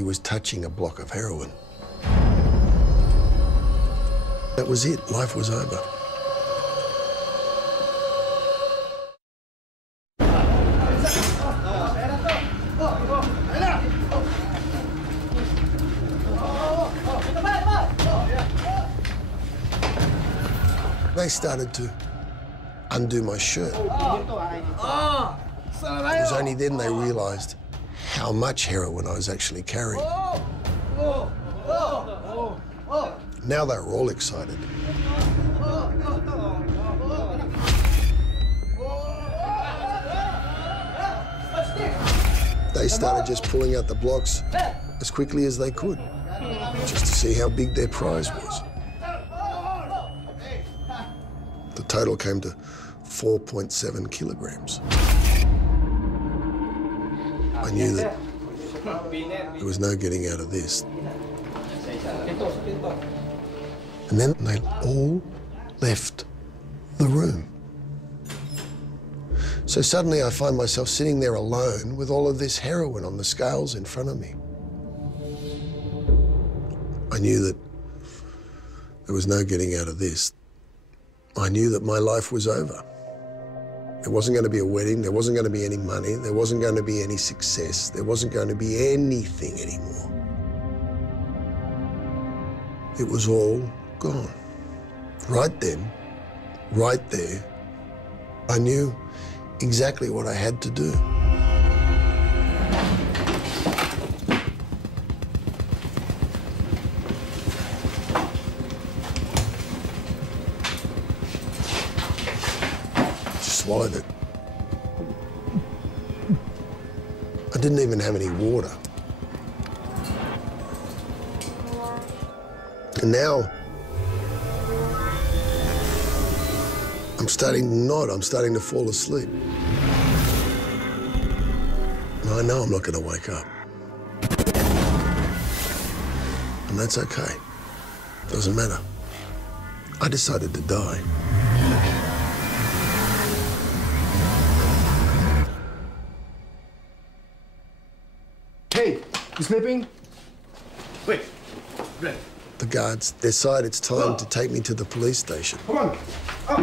he was touching a block of heroin. That was it. Life was over. They started to undo my shirt. It was only then they realised how much heroin I was actually carrying. Now they were all excited. They started just pulling out the blocks as quickly as they could, just to see how big their prize was. The total came to 4.7 kilograms. I knew that there was no getting out of this. And then they all left the room. So suddenly I find myself sitting there alone with all of this heroin on the scales in front of me. I knew that there was no getting out of this. I knew that my life was over. There wasn't going to be a wedding, there wasn't going to be any money, there wasn't going to be any success, there wasn't going to be anything anymore. It was all gone. Right then, right there, I knew exactly what I had to do. Swallowed it. I didn't even have any water. And now, I'm starting to nod, I'm starting to fall asleep. And I know I'm not going to wake up. And that's okay. Doesn't matter. I decided to die. Hey, you sleeping? Wait, Red. The guards decide it's time to take me to the police station. Come on, up.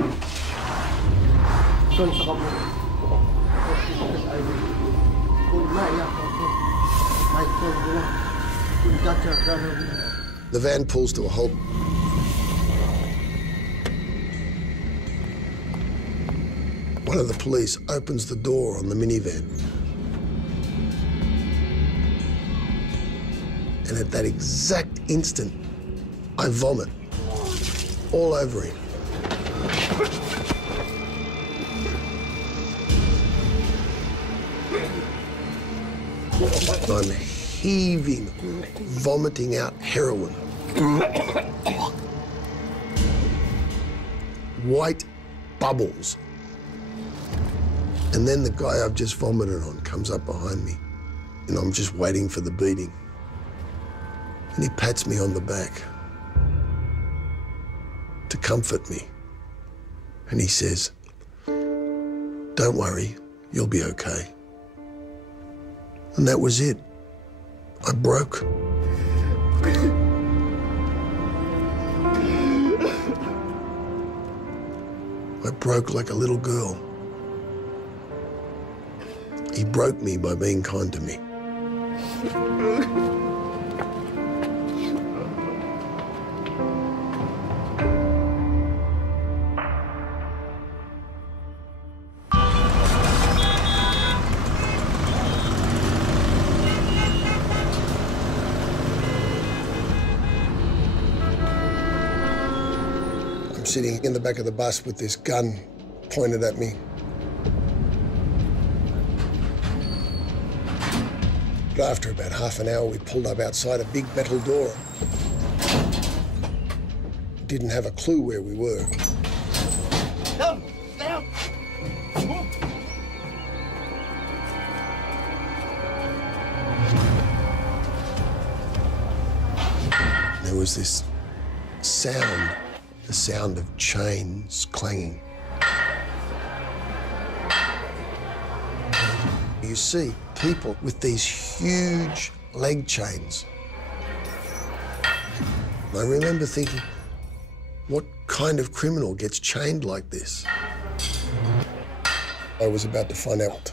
The van pulls to a halt. One of the police opens the door on the minivan. And at that exact instant, I vomit all over him. I'm heaving, vomiting out heroin. White bubbles. And then the guy I've just vomited on comes up behind me, and I'm just waiting for the beating. And he pats me on the back to comfort me. And he says, "Don't worry, you'll be okay." And that was it. I broke. I broke like a little girl. He broke me by being kind to me. Sitting in the back of the bus with this gun pointed at me. But after about half an hour, we pulled up outside a big metal door. Didn't have a clue where we were. Down, down. There was this sound. The sound of chains clanging. You see people with these huge leg chains. I remember thinking, what kind of criminal gets chained like this? I was about to find out.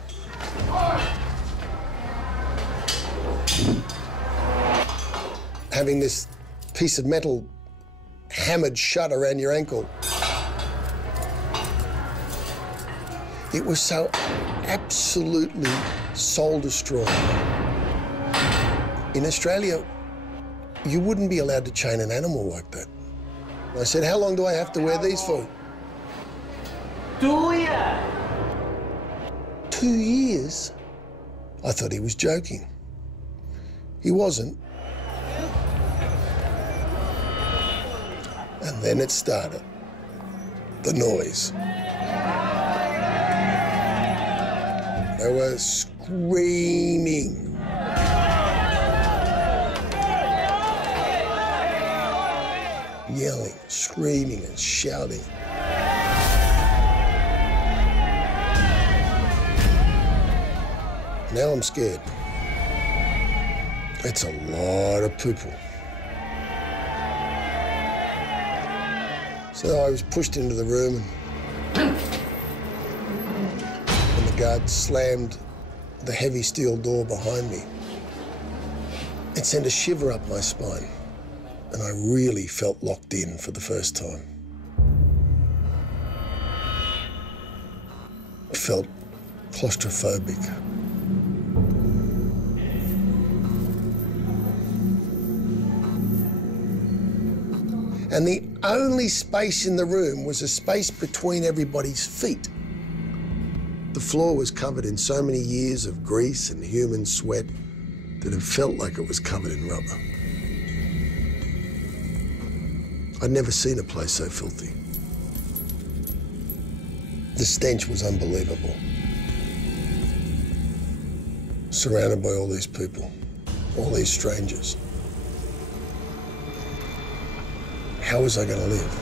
Having this piece of metal hammered shut around your ankle. It was so absolutely soul-destroying. In Australia, you wouldn't be allowed to chain an animal like that. I said, how long do I have to wear these for? 2 years. 2 years? I thought he was joking. He wasn't. And then it started. The noise. They were screaming. Yelling, screaming and shouting. Now I'm scared. It's a lot of people. So I was pushed into the room and the guard slammed the heavy steel door behind me. It sent a shiver up my spine, and I really felt locked in for the first time. I felt claustrophobic. And the only space in the room was a space between everybody's feet. The floor was covered in so many years of grease and human sweat that it felt like it was covered in rubber. I'd never seen a place so filthy. The stench was unbelievable. Surrounded by all these people, all these strangers. How was I going to live?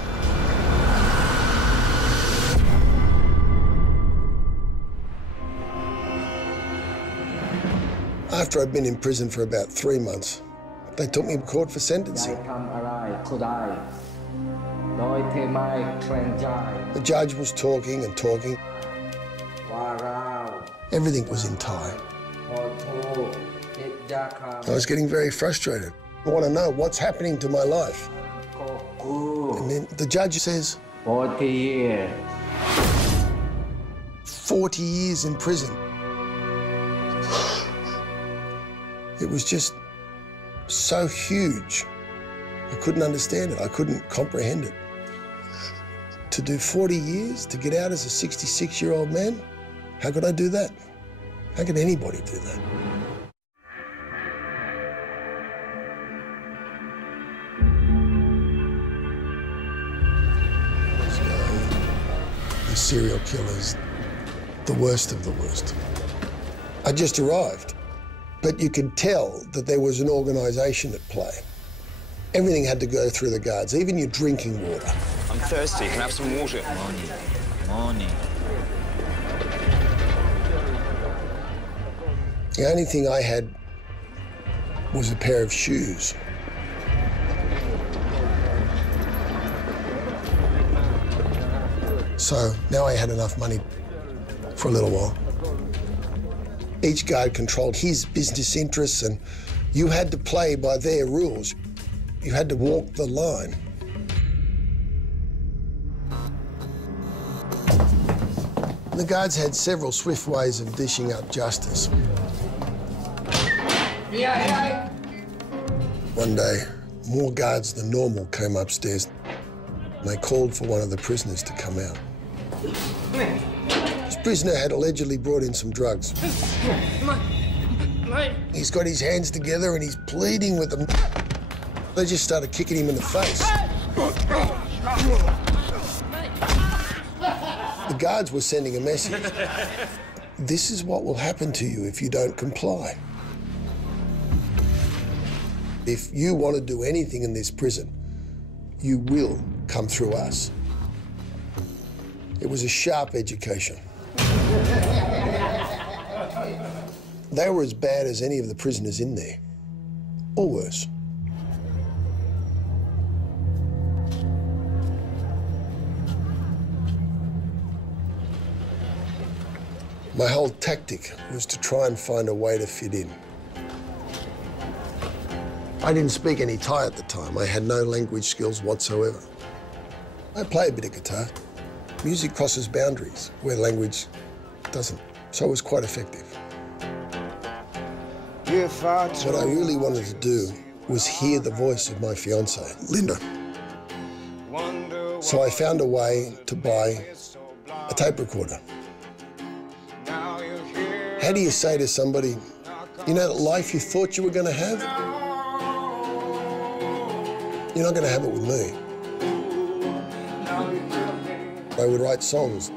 After I'd been in prison for about 3 months, they took me to court for sentencing. The judge was talking and talking. Everything was in Thai. I was getting very frustrated. I want to know what's happening to my life. And then the judge says, 40 years. 40 years in prison. It was just so huge. I couldn't understand it. I couldn't comprehend it. To do 40 years, to get out as a 66-year-old man, how could I do that? How could anybody do that? The serial killers, the worst of the worst. I just arrived, but you could tell that there was an organisation at play. Everything had to go through the guards, even your drinking water. I'm thirsty. Can I have some water? Morning. The only thing I had was a pair of shoes. So now I had enough money for a little while. Each guard controlled his business interests, and you had to play by their rules. You had to walk the line. The guards had several swift ways of dishing out justice. One day, more guards than normal came upstairs. They called for one of the prisoners to come out. This prisoner had allegedly brought in some drugs. He's got his hands together and he's pleading with them. They just started kicking him in the face. The guards were sending a message. This is what will happen to you if you don't comply. If you want to do anything in this prison, you will come through us. It was a sharp education. They were as bad as any of the prisoners in there. or worse. My whole tactic was to try and find a way to fit in. I didn't speak any Thai at the time. I had no language skills whatsoever. I play a bit of guitar. Music crosses boundaries where language doesn't, so it was quite effective. What I really wanted to do was hear the voice of my fiancée, Linda. So I found a way to buy a tape recorder. How do you say to somebody, you know, that life you thought you were going to have, you're not going to have it with me. I would write songs.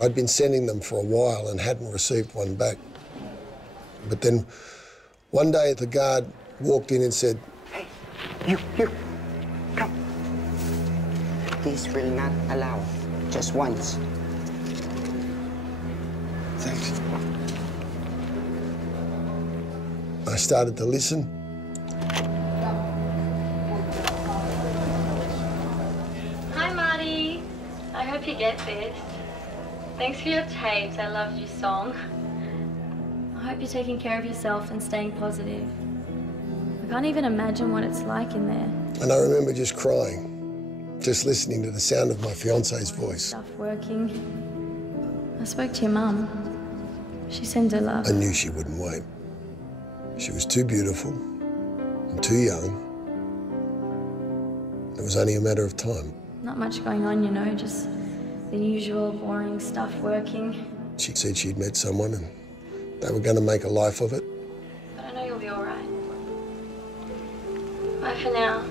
I'd been sending them for a while and hadn't received one back. But then one day the guard walked in and said, "Hey, you, come. This will not allow, just once." Thanks. I started to listen. Hi, Marty. I hope you get this. Thanks for your tapes. I loved your song. I hope you're taking care of yourself and staying positive. I can't even imagine what it's like in there. And I remember just crying, just listening to the sound of my fiancée's voice. Stuff working. I spoke to your mum. She sends her love. I knew she wouldn't wait. She was too beautiful and too young. It was only a matter of time. Not much going on, you know, just the usual boring stuff working. She said she'd met someone and they were going to make a life of it. But I know you'll be all right. Bye for now.